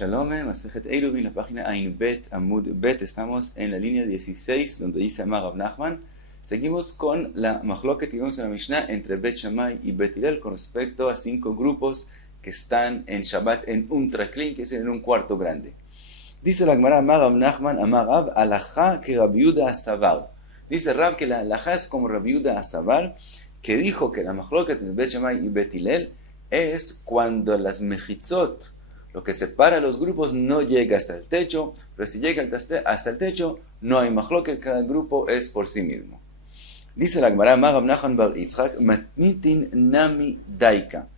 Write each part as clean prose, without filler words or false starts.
Shalom, Masejet Eiruvin, la página Ain Bet, Amud Bet. Estamos en la línea 16, donde dice Amar Rav Nachman. Seguimos con la mahloket que vimos en la Mishnah entre Bet Shammai y Bet Hillel con respecto a 5 grupos que están en Shabbat en un traklin, que es en un cuarto grande. Dice la Gemara, Amar Rav Nachman, Amar Rav, alajá que Rabbi Yehuda asavar. Dice Rav que la alajá es como Rabbi Yehuda asavar, que dijo que la mahloket entre Bet Shammai y Bet Hillel es cuando las mechitzot, lo que separa los grupos, no llega hasta el techo, pero si llega hasta el techo, no hay mahloket, cada grupo es por sí mismo. Dice la Gemara, Rav Nachman bar Yitzchak, matnitin nami daika.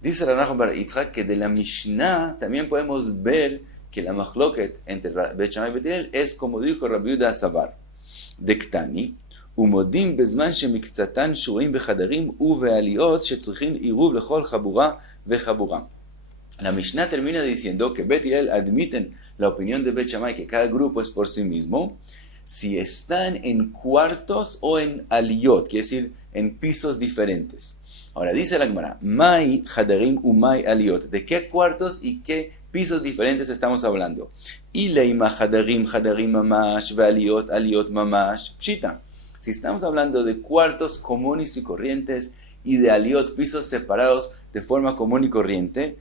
Dice Rav Nachman bar Yitzchak que de la Mishnah también podemos ver que la mahloket entre Bet Shammai y Bet Hillel es como dijo Rabbi Yehuda asavar. Dektani, ומודים בזמן שמקצתן שורים בחדרים ובעליות שצריכים עירוב לכל חבורה וחבורה. La Mishnah termina diciendo que Bet Hillel admiten la opinión de Bet Shammai que cada grupo es por sí mismo si están en cuartos o en aliyot, quiere decir en pisos diferentes. Ahora dice la Gemara, Mai Hadarim Umai Aliyot, ¿de qué cuartos y qué pisos diferentes estamos hablando? Y leima Hadarim Hadarim Mamash ve Aliyot Aliyot Mamash Pshita. Si estamos hablando de cuartos comunes y corrientes y de aliyot, pisos separados de forma común y corriente,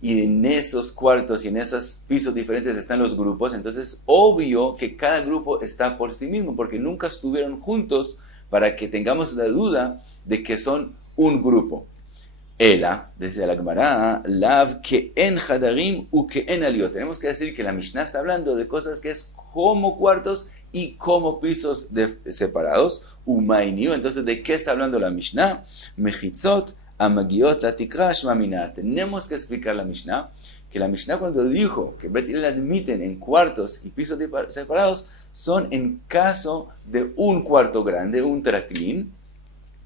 y en esos cuartos y en esos pisos diferentes están los grupos, entonces es obvio que cada grupo está por sí mismo, porque nunca estuvieron juntos para que tengamos la duda de que son un grupo. Ela, desde la Gemara, lav que en hadarim u que en aliyot. Tenemos que decir que la Mishnah está hablando de cosas que es como cuartos y como pisos separados. Umainiu, entonces, ¿de qué está hablando la Mishnah? Mechitzot, amagiot, la tikra, shmamina. Tenemos que explicar la Mishnah, que la Mishnah cuando dijo que Bet Hillel admiten en cuartos y pisos separados, son en caso de un cuarto grande, un traklin,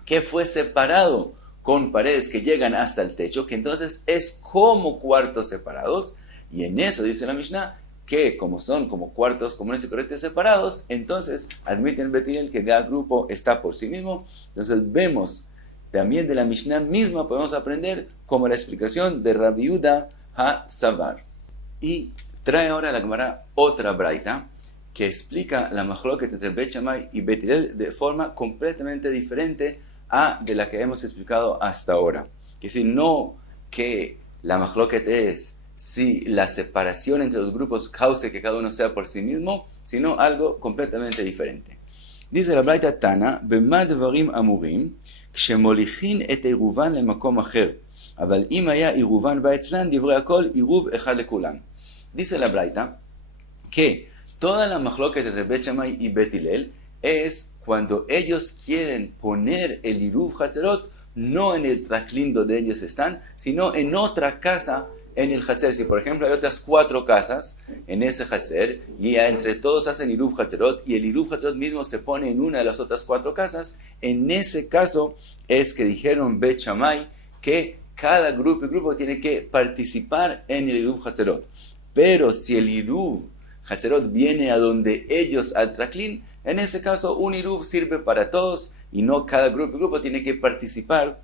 que fue separado con paredes que llegan hasta el techo, que entonces es como cuartos separados, y en eso dice la Mishnah, que como son como cuartos comunes y corrientes separados, entonces admiten Bet Hillel que cada grupo está por sí mismo. Entonces vemos también de la Mishnah misma, podemos aprender como la explicación de Rabbi Yehuda asavar. Y trae ahora la Gemara otra braita que explica la mahloket entre Bet Shammai y Bet Hillel de forma completamente diferente a de la que hemos explicado hasta ahora. Que si no que la mahloket es si la separación entre los grupos cause que cada uno sea por sí mismo, sino algo completamente diferente. Dice la braita Tana, במה דברים אמורים, כשמוליכין את עירובן למקום אחר, אבל אם היה עירובן בא אצלן, דברי הכל עירוב אחד לכולן. Dice la braita que toda la mahloket entre Bet Shammai y Bet Hillel es cuando ellos quieren poner el iruv hatzerot no en el traklin donde ellos están, sino en otra casa en el hatzer. Si por ejemplo hay otras 4 casas en ese hatzer y entre todos hacen iruv hatzerot y el iruv hatzerot mismo se pone en una de las otras 4 casas, en ese caso es que dijeron Bet Shammai que cada grupo y grupo tiene que participar en el iruv hatzerot. Pero si el iruv hatzerot viene a donde ellos al traklin, en ese caso un iruv sirve para todos y no cada grupo y grupo tiene que participar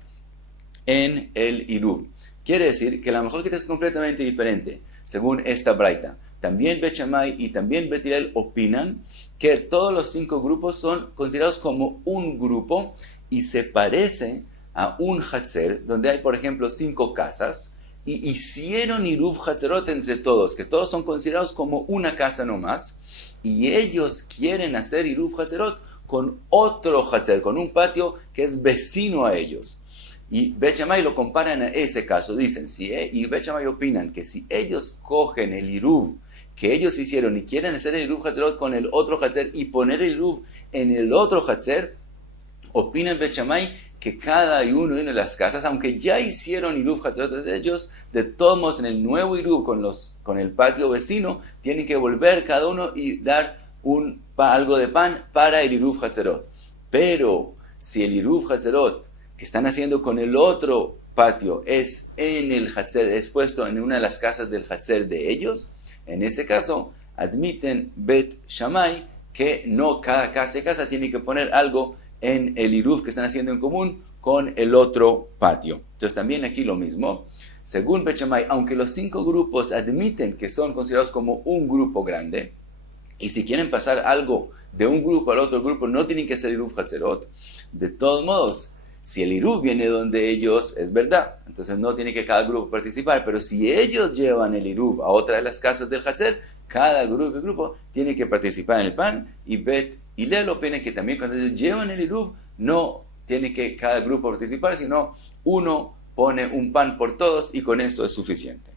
en el iruv. Quiere decir que la mahloket es completamente diferente, según esta braita. También Bet Shammai y también Bet Hillel opinan que todos los 5 grupos son considerados como un grupo y se parece a un hatzer, donde hay por ejemplo 5 casas, y hicieron iruv hatzerot entre todos, que todos son considerados como una casa nomás, y ellos quieren hacer iruv hatzerot con otro hatzer, con un patio que es vecino a ellos. Y Bet Shammai lo comparan a ese caso, dicen, y Bet Shammai opinan que si ellos cogen el iruv que ellos hicieron y quieren hacer el iruv hatzerot con el otro hatzer y poner el iruv en el otro hatzer, opinan Bet Shammai que cada uno de las casas, aunque ya hicieron iruv hatzerot de ellos, de todos modos en el nuevo iruv con el patio vecino, tienen que volver cada uno y dar algo de pan para el iruv hatzerot. Pero si el iruv hatzerot que están haciendo con el otro patio es en el hatzer, es puesto en una de las casas del hatzer de ellos, en ese caso admiten Bet Shammai que no cada casa tiene que poner algo en el iruv que están haciendo en común con el otro patio. Entonces también aquí lo mismo. Según Bet Shammai, aunque los 5 grupos admiten que son considerados como un grupo grande, y si quieren pasar algo de un grupo al otro grupo, no tienen que hacer Iruv Hatzerot. De todos modos, si el Iruv viene donde ellos, es verdad, entonces no tiene que cada grupo participar, pero si ellos llevan el Iruv a otra de las casas del Hatzer, cada grupo tiene que participar en el pan, y Bet Hillel opina que también cuando ellos llevan el Iruv, no tiene que cada grupo participar, sino uno pone un pan por todos y con eso es suficiente.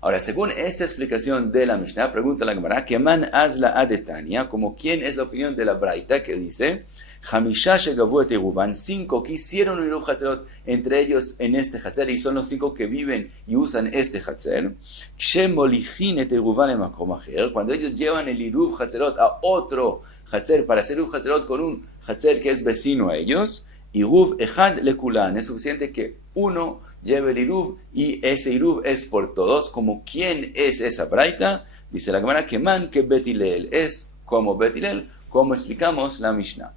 Ahora, según esta explicación de la Mishnah, pregunta la Gemara, que man azla adetania, como quién es la opinión de la Braita que dice, Hamisha shegavu et Yeruvan, 5 que hicieron un Iruv Hatzerot entre ellos en este Hatzer, y son los 5 que viven y usan este Hatzer. Shemolichin et Yeruvan en makom acher, cuando ellos llevan el Iruv Hatzerot a otro Hatzer para hacer Iruv Hatzerot con un Hatzer que es vecino a ellos, Iruv echad lekulan, es suficiente que uno lleve el Iruv y ese Iruv es por todos. Como quién es esa Braita, dice la Gemara, que man que Bet Hillel, es como Bet Hillel, como explicamos la Mishnah.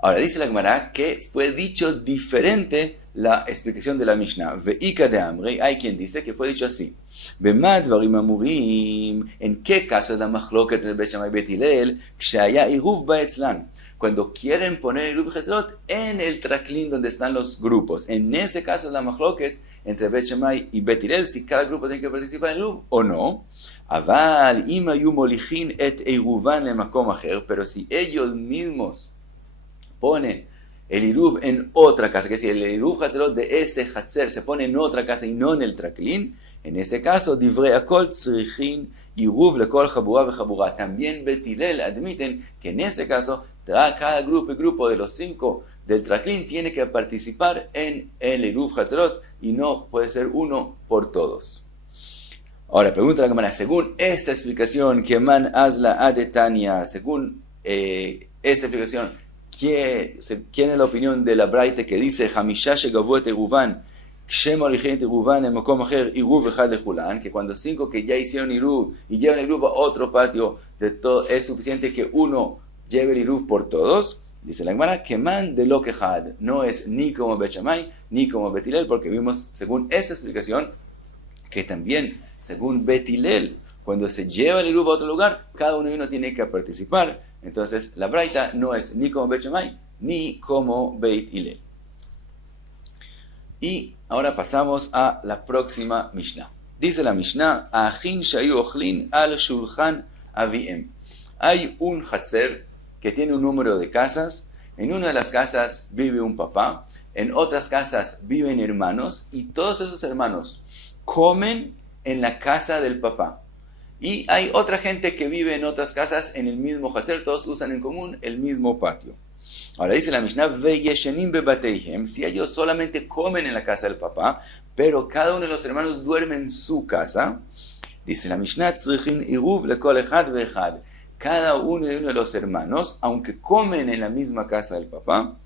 Ahora dice la Gemara que fue dicho diferente la explicación de la Mishnah. Ve'ika de Amri, hay quien dice que fue dicho así. Bema dvarim amurim, ¿en qué caso es la machloket entre Bet Shammai y Bet Hillel? Kshaya Iruv ba'etzlan, cuando quieren poner el Iruv Hatzerot en el traklin donde están los grupos. En ese caso es la machloket entre Bet Shammai y Bet Hillel, si cada grupo tiene que participar en el Iruv o no. Aval im hayu molichin et Yeruvan lemakom acher, pero si ellos mismos ponen el Iruv en otra casa, que es decir, el Iruv Hatzerot de ese Hatzer se pone en otra casa y no en el traklin, en ese caso, divrei akol tzrichin Iruv lekol chabura vechabura. También Bet Hillel admiten que en ese caso cada grupo y grupo de los 5 del traklin tiene que participar en el Iruv Hatzerot y no puede ser uno por todos. Ahora, pregunta la Gemara, según esta explicación, que man azla adetania, según esta explicación, ¿quién es la opinión de la Braita que dice Hamisha shegavu et Yeruvan, kshemolichin et Yeruvan en makom acher Iruv echad lechulan, que cuando 5 que ya hicieron Iruv y llevan el Iruv a otro patio, de todo, es suficiente que uno lleve el Iruv por todos? Dice la Gemara, que man de lo quejad, no es ni como Bet Shammai ni como Bet Hillel, porque vimos según esa explicación que también según Bet Hillel, cuando se lleva el Iruv a otro lugar, cada uno tiene que participar. Entonces la Braita no es ni como Bet Shammai ni como Bet Hillel. Y ahora pasamos a la próxima Mishnah. Dice la Mishnah, Achin shayu ochlin al shulchan aviem. Hay un Hatzer que tiene un número de casas. En una de las casas vive un papá, en otras casas viven hermanos, y todos esos hermanos comen en la casa del papá. Y hay otra gente que vive en otras casas en el mismo Hatzer, todos usan en común el mismo patio. Ahora dice la Mishnah, Ve'yeshenim bebateihem, si ellos solamente comen en la casa del papá, pero cada uno de los hermanos duerme en su casa, dice la Mishnah, tzrichin iruv lekol echad ve'echad. Cada uno de los hermanos, aunque comen en la misma casa del papá,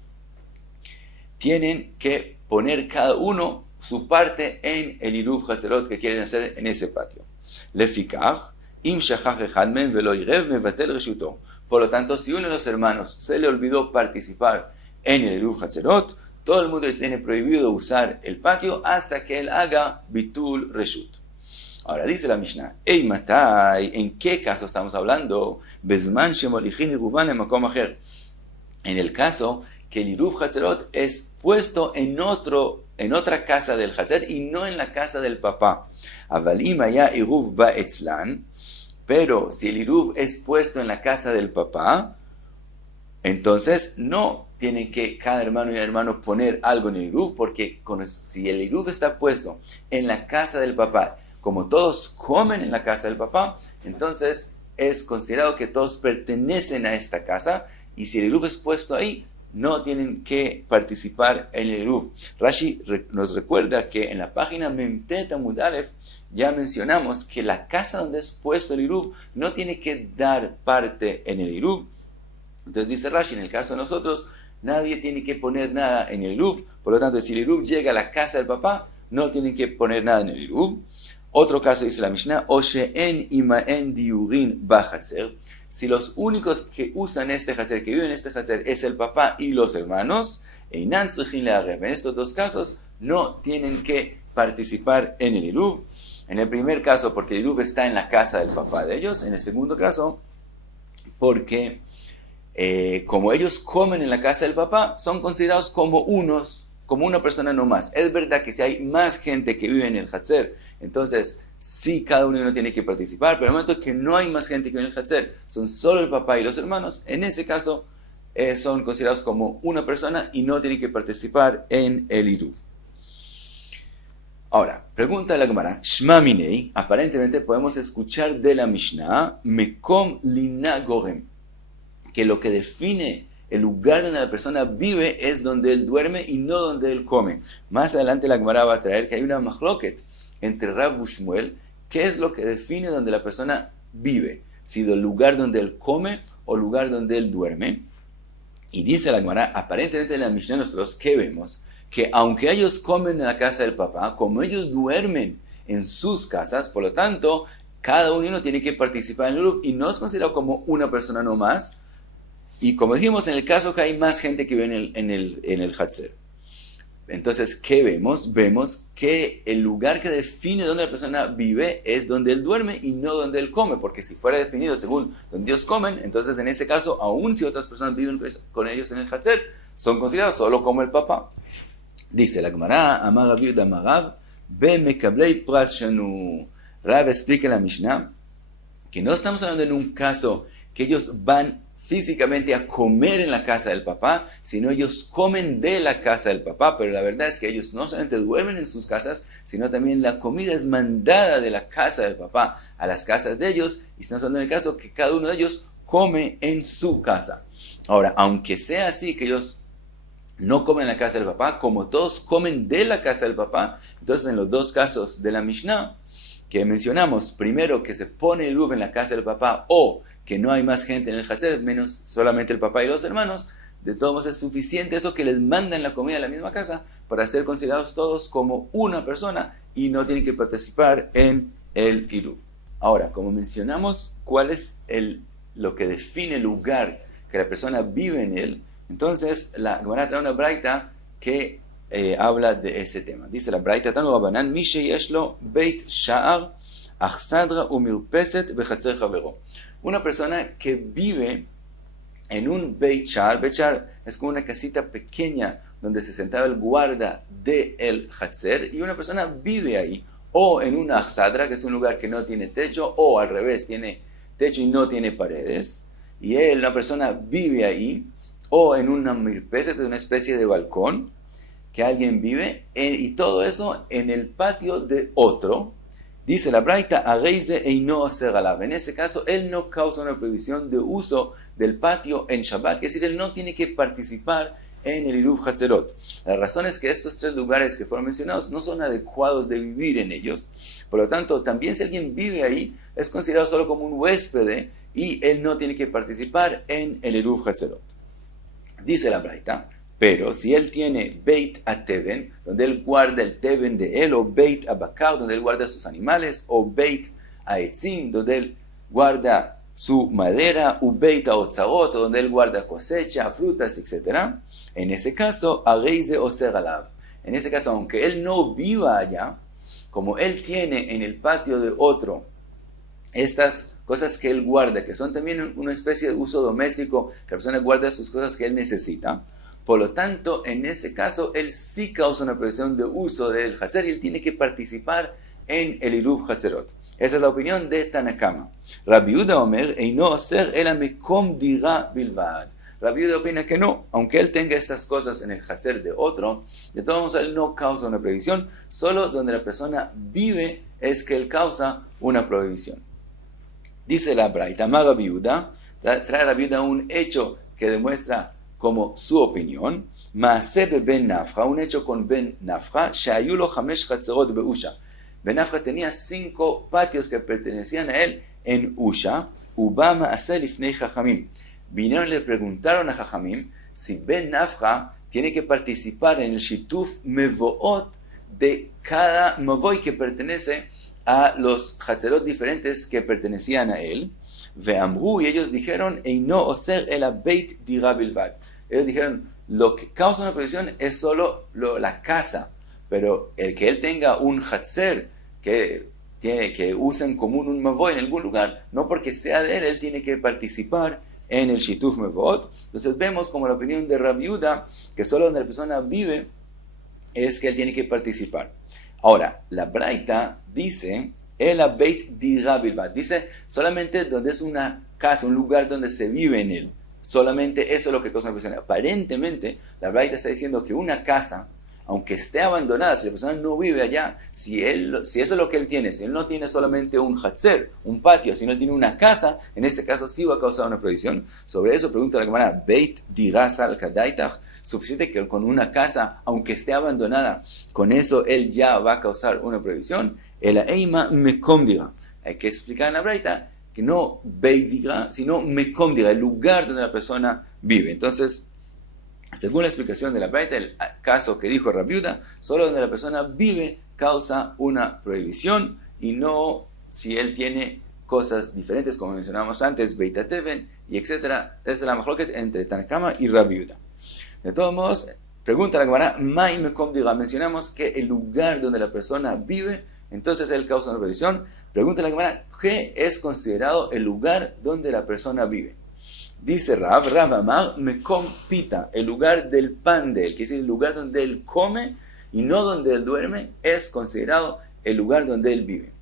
tienen que poner cada uno su parte en el Iruv Hatzerot que quieren hacer en ese patio. Lefikach, im shachach echad men velo irev mevatel reshuto. Por lo tanto, si uno de los hermanos se le olvidó participar en el Iruv Hatzerot, todo el mundo tiene prohibido usar el patio hasta que él haga bitul reshut. Ahora dice la Mishnah, Ey matai, ¿en qué caso estamos hablando? Bezman shemolichin Yeruvan en makom acher. En el caso que el Iruv Hatzerot es puesto en otra casa del Hatzer y no en la casa del papá. Avalim haya Iruv ba'etzlan, pero si el Iruv es puesto en la casa del papá, entonces no tiene que cada hermano y hermano poner algo en el Iruv, porque si el Iruv está puesto en la casa del papá, como todos comen en la casa del papá, entonces es considerado que todos pertenecen a esta casa, y si el Iruv es puesto ahí, no tienen que participar en el Iruv. Rashi nos recuerda que en la página Memtet Amud Aleph ya mencionamos que la casa donde es puesto el Iruv no tiene que dar parte en el Iruv. Entonces dice Rashi, en el caso de nosotros, nadie tiene que poner nada en el Iruv. Por lo tanto, si el Iruv llega a la casa del papá, no tienen que poner nada en el Iruv. Otro caso dice la Mishnah, o she'en imaen diurin b'hatzer, si los únicos que usan este Hatzer, que viven en este Hatzer, es el papá y los hermanos, en estos dos casos no tienen que participar en el Iruv. En el primer caso, porque el Iruv está en la casa del papá de ellos. En el segundo caso, porque como ellos comen en la casa del papá, son considerados como una persona no más. Es verdad que si hay más gente que vive en el Hatzer, entonces sí, cada uno tiene que participar, pero en el momento que no hay más gente que vive en el Hatzer, son solo el papá y los hermanos, en ese caso son considerados como una persona y no tienen que participar en el Iruv. Ahora, pregunta la Gemara, Shma Minei, aparentemente podemos escuchar de la Mishnah, Mekom Lina Gorem, que lo que define el lugar donde la persona vive es donde él duerme y no donde él come. Más adelante la Gemara va a traer que hay una machloket entre Rav y Shmuel, qué es lo que define donde la persona vive, si el lugar donde él come o el lugar donde él duerme. Y dice la Gemara, aparentemente en la Mishnah nosotros, ¿qué vemos? Que aunque ellos comen en la casa del papá, como ellos duermen en sus casas, por lo tanto, cada uno tiene que participar en el Iruv y no es considerado como una persona no más. Y como dijimos, en el caso que hay más gente que vive en el Hatzer. Entonces, ¿qué vemos? Vemos que el lugar que define donde la persona vive es donde él duerme y no donde él come, porque si fuera definido según donde ellos comen, entonces en ese caso, aun si otras personas viven con ellos en el Hatzer, son considerados solo como el papá. Dice la Gemara, Amar Rav Yehuda Amar Rav, Be Mekablei Pras Shanu. Rav explica en la Mishnah que no estamos hablando en un caso que ellos van físicamente a comer en la casa del papá, sino ellos comen de la casa del papá, pero la verdad es que ellos no solamente duermen en sus casas, sino también la comida es mandada de la casa del papá a las casas de ellos, y estamos hablando en el caso que cada uno de ellos come en su casa. Ahora, aunque sea así que ellos no comen en la casa del papá, como todos comen de la casa del papá, entonces en los dos casos de la Mishnah que mencionamos, primero que se pone el Iruv en la casa del papá o que no hay más gente en el Hatzer, menos solamente el papá y los hermanos, de todos modos es suficiente eso que les mandan la comida a la misma casa para ser considerados todos como una persona y no tienen que participar en el Iruv. Ahora, como mencionamos, ¿cuál es lo que define el lugar que la persona vive en él? Entonces, la Gemara trae una braita que habla de ese tema. Dice la braita, Tanu Rabanan, Mi sheyeshlo beit sha'ar, achsadra umirpeset bechatzer chavero. Una persona que vive en un beit sha'ar es como una casita pequeña donde se sentaba el guarda del Hatzer, y una persona vive ahí, o en una achsadra, que es un lugar que no tiene techo, o al revés, tiene techo y no tiene paredes, y una persona vive ahí, o en una mirpeset, una especie de balcón que alguien vive, y todo eso en el patio de otro. Dice la braita, en ese caso él no causa una prohibición de uso del patio en Shabbat, es decir, él no tiene que participar en el Iruv Hatzerot. La razón es que estos tres lugares que fueron mencionados no son adecuados de vivir en ellos, por lo tanto, también si alguien vive ahí, es considerado solo como un huésped y él no tiene que participar en el Iruv Hatzerot. Dice la braita, pero si él tiene Beit Ateven, donde él guarda el Teven de él, o Beit Abakar, donde él guarda sus animales, o Beit Aetzim, donde él guarda su madera, o Beit Aotzarot, donde él guarda cosecha, frutas, etc. En ese caso, Areize Oser Alav. En ese caso, aunque él no viva allá, como él tiene en el patio de otro estas cosas que él guarda, que son también una especie de uso doméstico, que la persona guarda sus cosas que él necesita. Por lo tanto, en ese caso, él sí causa una prohibición de uso del Hatzer y él tiene que participar en el Iruv Hatzerot. Esa es la opinión de Tanakama. Rabbi Yehuda Omer, Eino Oser ela mekom dira bilvad. Rabbi Yehuda opina que no, aunque él tenga estas cosas en el Hatzer de otro, de todos modos él no causa una prohibición, solo donde la persona vive es que él causa una prohibición. Dice la braita, Amar Rabbi Yehuda, trae Rabbi Yehuda un hecho que demuestra como su opinión, Maaseh ben Nafra, un hecho con Ben Nafra, Shayu lo 5 Hatzerot be'Usha. Ben Nafra tenía 5 patios que pertenecían a él en Usha, Uba Maaseh lifnei Chachamim. Vinieron y le preguntaron a Chachamim si Ben Nafra tiene que participar en el Shituf Mevoot de cada Mevoy que pertenece a los Hatzerot diferentes que pertenecían a él. Ve'amru, y ellos dijeron, Eino oser el beit dira bilvad. Ellos dijeron, lo que causa una prohibición es solo la casa, pero el que él tenga un hatzer, que usa en común un mavoy en algún lugar, no porque sea de él tiene que participar en el shituf mevot. Entonces vemos como la opinión de Rabbi Yehuda, que solo donde la persona vive es que él tiene que participar. Ahora, la Braita dice, el beit dira bilvad, dice solamente donde es una casa, un lugar donde se vive en él. Solamente eso es lo que causa una prohibición. Aparentemente, la Braita está diciendo que una casa, aunque esté abandonada, si la persona no vive allá, si eso es lo que él tiene, si él no tiene solamente un hatzer, un patio, si no él tiene una casa, en este caso sí va a causar una prohibición. Sobre eso pregunta la Gemara, Beit dirasa al kadaitach, suficiente que con una casa, aunque esté abandonada, con eso él ya va a causar una prohibición. El eima mekom dira. Hay que explicar en la Braita que no Beit dira, sino mekom dira, el lugar donde la persona vive. Entonces, según la explicación de la Braita, el caso que dijo Rabbi Yehuda, solo donde la persona vive causa una prohibición y no si él tiene cosas diferentes, como mencionábamos antes, Beit Teven y etc. Es la machloket entre Tanakama y Rabbi Yehuda. De todos modos, pregunta la Gemara, Mai mekom dira, mencionamos que el lugar donde la persona vive, entonces él causa una prohibición. Pregunta la Gemara, ¿qué es considerado el lugar donde la persona vive? Dice Rav Amar, mekom pita, el lugar del pan de él, que es el lugar donde él come y no donde él duerme, es considerado el lugar donde él vive.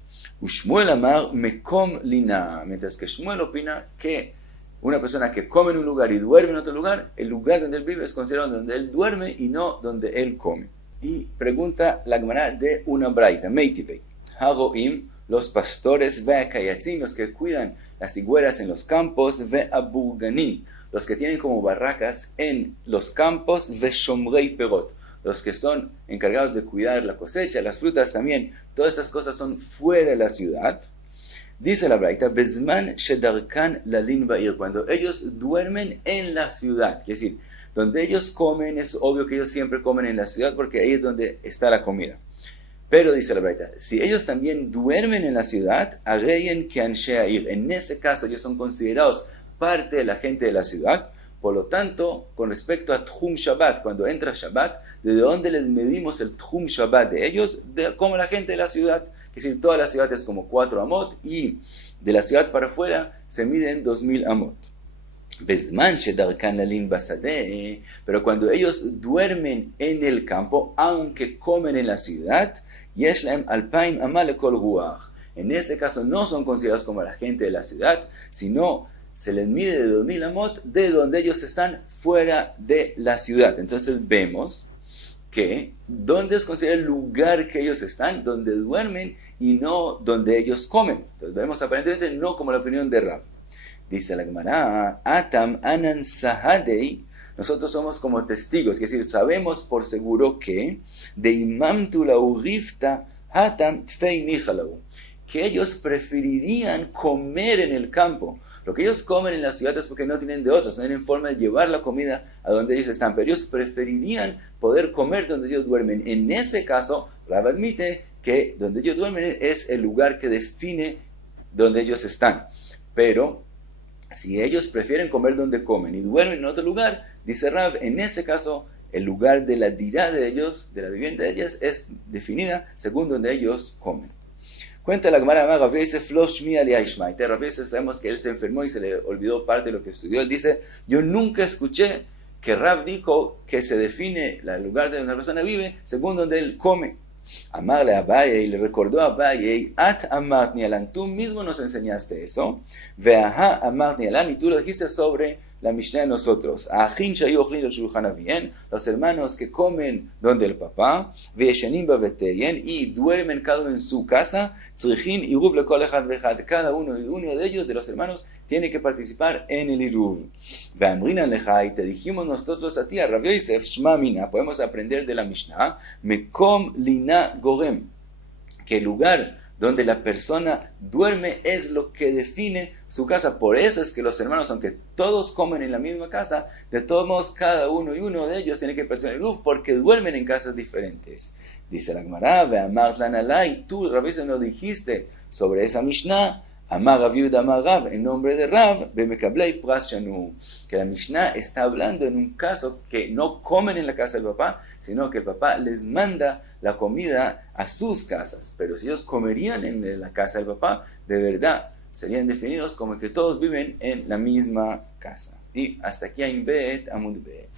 Ushmuel Amar, mekom lina, mientras que Shmuel opina que una persona que come en un lugar y duerme en otro lugar, el lugar donde él vive es considerado donde él duerme y no donde él come. Y pregunta la Gemara de una braita, Meitivei, Hagoim, los pastores ve'akayatzim, los que cuidan las higueras en los campos, ve'aburganim, los que tienen como barracas en los campos, ve'shomrei perot, los que son encargados de cuidar la cosecha, las frutas también, todas estas cosas son fuera de la ciudad. Dice la Braita, bezman shedarkan lalin ba'ir, cuando ellos duermen en la ciudad, es decir, donde ellos comen, es obvio que ellos siempre comen en la ciudad porque ahí es donde está la comida. Pero dice la Braita, si ellos también duermen en la ciudad, areyen que anshea ir. En ese caso ellos son considerados parte de la gente de la ciudad. Por lo tanto, con respecto a Tchum Shabbat, cuando entra Shabbat, ¿de dónde les medimos el Tchum Shabbat de ellos? Como la gente de la ciudad. Es decir, toda la ciudad es como 4 amot y de la ciudad para afuera se miden 2000 amot. Pero cuando ellos duermen en el campo, aunque comen en la ciudad, en ese caso no son considerados como la gente de la ciudad, sino se les mide de 2000 amot de donde ellos están fuera de la ciudad. Entonces vemos que donde es considerado el lugar que ellos están, donde duermen y no donde ellos comen. Entonces vemos aparentemente no como la opinión de Rab. Dice la Gemara, Atam anan sahadei, nosotros somos como testigos, es decir, sabemos por seguro que de imam tu la urifta hatam tfei nichalau, que ellos preferirían comer en el campo. Lo que ellos comen en la ciudad es porque no tienen de otros, no tienen forma de llevar la comida a donde ellos están, pero ellos preferirían poder comer donde ellos duermen. En ese caso, Rab admite que donde ellos duermen es el lugar que define donde ellos están. Pero si ellos prefieren comer donde comen y duermen en otro lugar, dice Rab, en ese caso el lugar de la dirá de ellos, de la vivienda de ellos, es definida según donde ellos comen. Cuenta la Gemara, Rav dice, Floshmi ali Aishmaite. Rav dice, sabemos que él se enfermó y se le olvidó parte de lo que estudió. Él dice, yo nunca escuché que Rab dijo que se define el lugar de donde la persona vive según donde él come. Amarle a Abaye y le recordó a Abaye, At amartni alan, tú mismo nos enseñaste eso. Veaha amartni alan, y tú lo dijiste sobre la Mishnah de nosotros. Ajin shayu ochlin al shulchan avien, los hermanos que comen donde el papá, ve'eshanim babeteyen, y duermen cada uno en su casa, tzrichin iruv lekol echad ve'echad, cada uno y uno de ellos, de los hermanos, tiene que participar en el iruv. Ve'amrinan lecha, y te dijimos nosotros a ti, a Rav Yosef, shma mina, podemos aprender de la Mishnah, mekom lina gorem, que el lugar donde la persona duerme es lo que define su casa. Por eso es que los hermanos, aunque todos comen en la misma casa, de todos modos cada uno y uno de ellos tiene que participar en el Iruv porque duermen en casas diferentes. Dice la Gemara, ve'amar lan alai, tú, Rabbi, no dijiste sobre esa Mishnah, Amar Rav Yehuda Amar Rav, en nombre de Rav, Bemekablei Pras Shanu, que la Mishnah está hablando en un caso que no comen en la casa del papá, sino que el papá les manda la comida a sus casas. Pero si ellos comerían en la casa del papá, de verdad serían definidos como que todos viven en la misma casa. Y hasta aquí Ain Bet Amud Bet.